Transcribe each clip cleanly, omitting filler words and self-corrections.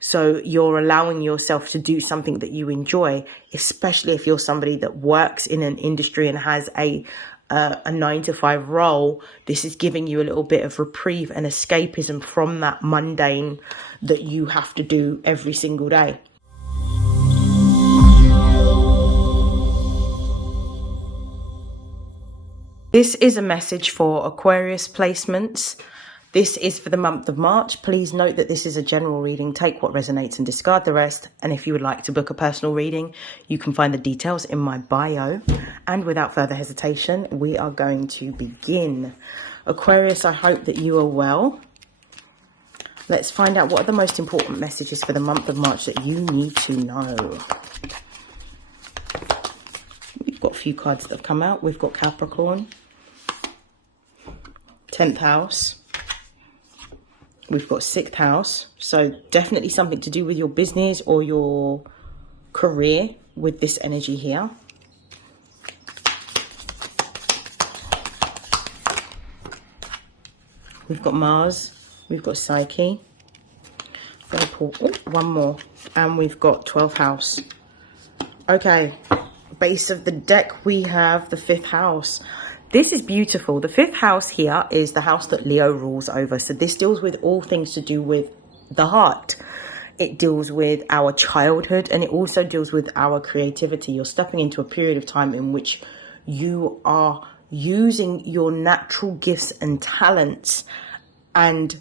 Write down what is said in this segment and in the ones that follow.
So you're allowing yourself to do something that you enjoy, especially if you're somebody that works in an industry and has a 9 to 5 role. This is giving you a little bit of reprieve and escapism from that mundane that you have to do every single day. This is a message for Aquarius placements. This is for the month of March. Please note that this is a general reading. Take what resonates and discard the rest. And if you would like to book a personal reading, you can find the details in my bio. And without further hesitation, we are going to begin. Aquarius, I hope that you are well. Let's find out what are the most important messages for the month of March that you need to know. We've got a few cards that have come out. We've got Capricorn, 10th house. We've got 6th house, so definitely something to do with your business or your career with this energy here. We've got Mars, we've got Psyche. I'm going to pull one more, and we've got 12th house. Okay, base of the deck, we have the 5th house. This is beautiful. The 5th house here is the house that Leo rules over. So this deals with all things to do with the heart. It deals with our childhood, and it also deals with our creativity. You're stepping into a period of time in which you are using your natural gifts and talents and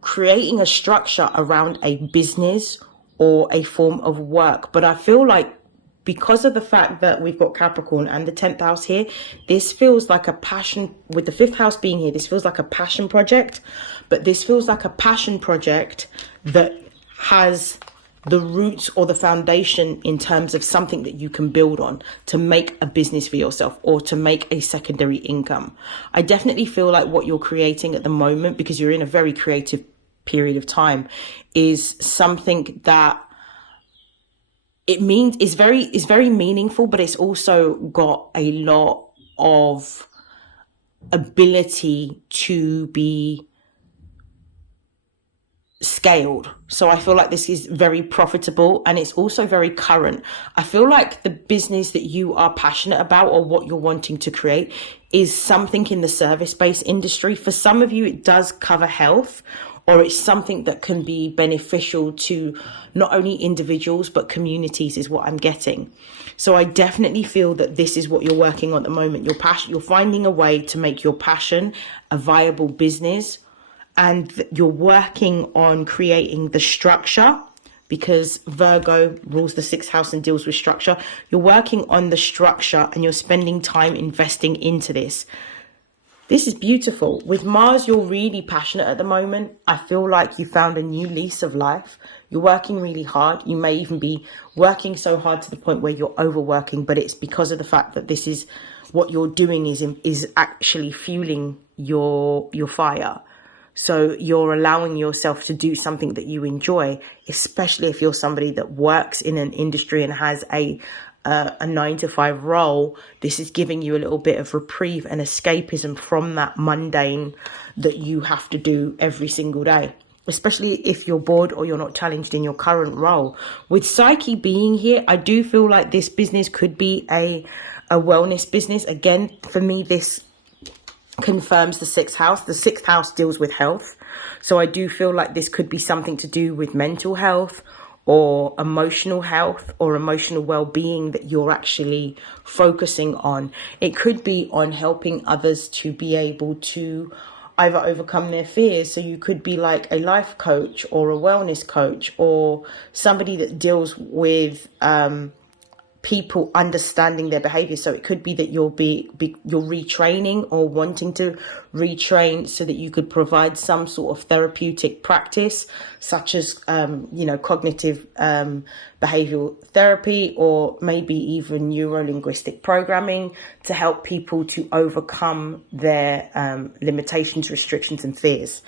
creating a structure around a business or a form of work. But I feel like because of the fact that we've got Capricorn and the 10th house here, this feels like a passion, with the 5th house being here, this feels like a passion project, but this feels like a passion project that has the roots or the foundation in terms of something that you can build on to make a business for yourself or to make a secondary income. I definitely feel like what you're creating at the moment, because you're in a very creative period of time, is something that it means is very meaningful, but it's also got a lot of ability to be scaled. So I feel like this is very profitable, and it's also very current. I feel like the business that you are passionate about or what you're wanting to create is something in the service-based industry. For some of you, it does cover health, or it's something that can be beneficial to not only individuals, but communities is what I'm getting. So I definitely feel that this is what you're working on at the moment. You're finding a way to make your passion a viable business, and you're working on creating the structure, because Virgo rules the 6th house and deals with structure. You're working on the structure and you're spending time investing into this. This is beautiful. With Mars, you're really passionate at the moment. I feel like you found a new lease of life. You're working really hard. You may even be working so hard to the point where you're overworking, but it's because of the fact that this is what you're doing is actually fueling your fire. So you're allowing yourself to do something that you enjoy, especially if you're somebody that works in an industry and has a 9 to 5 role. This is giving you a little bit of reprieve and escapism from that mundane that you have to do every single day, especially if you're bored or you're not challenged in your current role. With Psyche being here, I do feel like this business could be a wellness business. Again, for me, this confirms the 6th house. The 6th house deals with health. So I do feel like this could be something to do with mental health or emotional health or emotional well-being that you're actually focusing on. It could be on helping others to be able to either overcome their fears. So you could be like a life coach or a wellness coach, or somebody that deals with people understanding their behavior. So it could be that you're retraining or wanting to retrain so that you could provide some sort of therapeutic practice, such as cognitive behavioral therapy, or maybe even neuro-linguistic programming, to help people to overcome their limitations, restrictions and fears.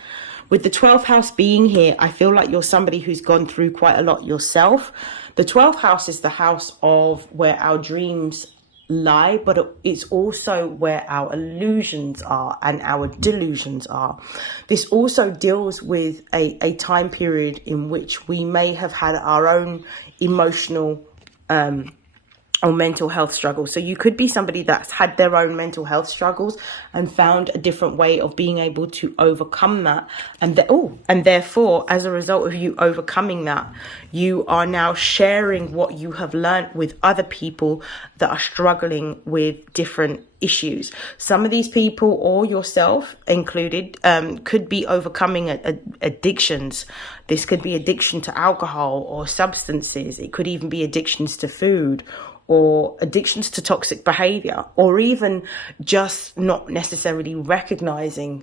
With the 12th house being here, I feel like you're somebody who's gone through quite a lot yourself. The 12th house is the house of where our dreams lie, but it's also where our illusions are and our delusions are. This also deals with a time period in which we may have had our own emotional or mental health struggles. So you could be somebody that's had their own mental health struggles and found a different way of being able to overcome that. And therefore, as a result of you overcoming that, you are now sharing what you have learned with other people that are struggling with different issues. Some of these people, or yourself included, could be overcoming addictions. This could be addiction to alcohol or substances. It could even be addictions to food, or addictions to toxic behavior, or even just not necessarily recognizing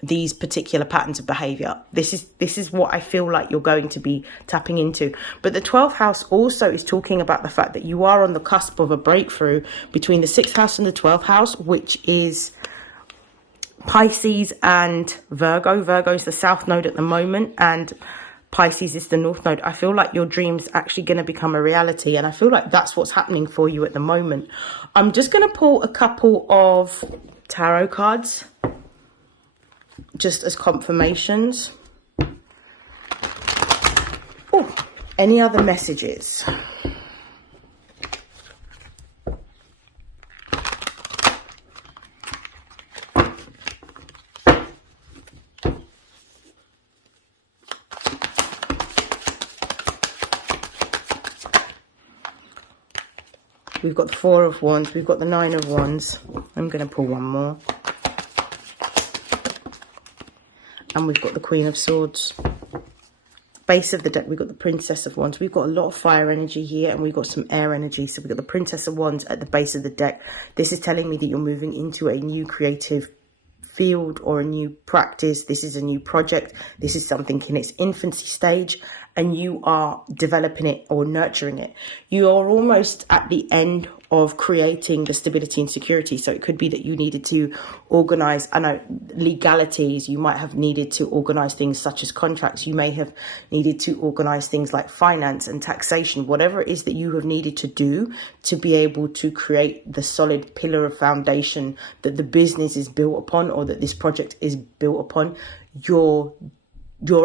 these particular patterns of behavior. This is what I feel like you're going to be tapping into. But the 12th house also is talking about the fact that you are on the cusp of a breakthrough between the 6th house and the 12th house, which is Pisces and Virgo. Virgo is the south node at the moment, and Pisces is the north node. I feel like your dream's actually going to become a reality, and I feel like that's what's happening for you at the moment. I'm just going to pull a couple of tarot cards just as confirmations. Oh, any other messages? We've got the 4 of Wands. We've got the 9 of Wands. I'm going to pull one more. And we've got the Queen of Swords. Base of the deck, we've got the Princess of Wands. We've got a lot of fire energy here, and we've got some air energy. So we've got the Princess of Wands at the base of the deck. This is telling me that you're moving into a new creative field or a new practice. This is a new project. This is something in its infancy stage, and you are developing it or nurturing it. You are almost at the end of creating the stability and security. So it could be that you needed to organize, I know, legalities. You might have needed to organize things such as contracts. You may have needed to organize things like finance and taxation, whatever it is that you have needed to do to be able to create the solid pillar of foundation that the business is built upon, or that this project is built upon. You're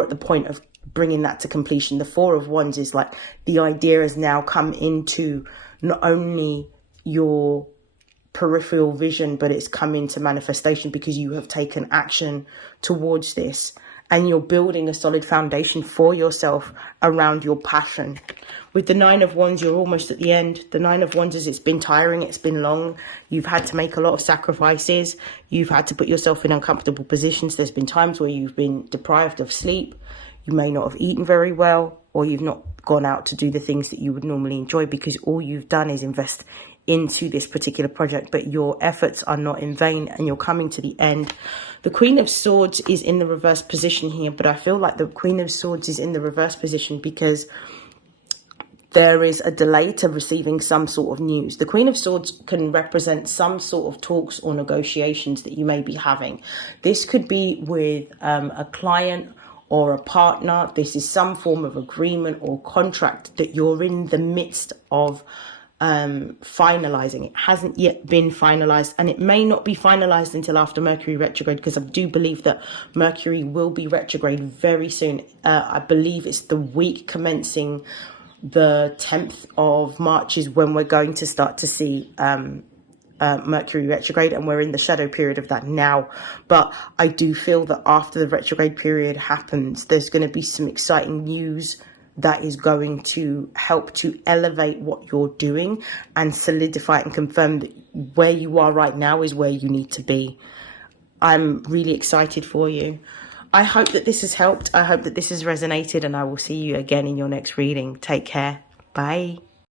at the point of bringing that to completion. The 4 of Wands is like the idea has now come into not only your peripheral vision, but it's come into manifestation because you have taken action towards this, and you're building a solid foundation for yourself around your passion. With the 9 of Wands, you're almost at the end. The 9 of Wands is, it's been tiring, it's been long. You've had to make a lot of sacrifices. You've had to put yourself in uncomfortable positions. There's been times where you've been deprived of sleep. You may not have eaten very well, or you've not gone out to do the things that you would normally enjoy because all you've done is invest into this particular project, but your efforts are not in vain, and you're coming to the end. The Queen of Swords is in the reverse position here, but I feel like the Queen of Swords is in the reverse position because there is a delay to receiving some sort of news. The Queen of Swords can represent some sort of talks or negotiations that you may be having. This could be with a client or a partner. This is some form of agreement or contract that you're in the midst of finalizing. It hasn't yet been finalized, and it may not be finalized until after Mercury retrograde, because I do believe that Mercury will be retrograde very soon. I believe it's the week commencing the 10th of March is when we're going to start to see Mercury retrograde, and we're in the shadow period of that now. But I do feel that after the retrograde period happens, there's going to be some exciting news that is going to help to elevate what you're doing and solidify and confirm that where you are right now is where you need to be. I'm really excited for you. I hope that this has helped. I hope that this has resonated, and I will see you again in your next reading. Take care. Bye.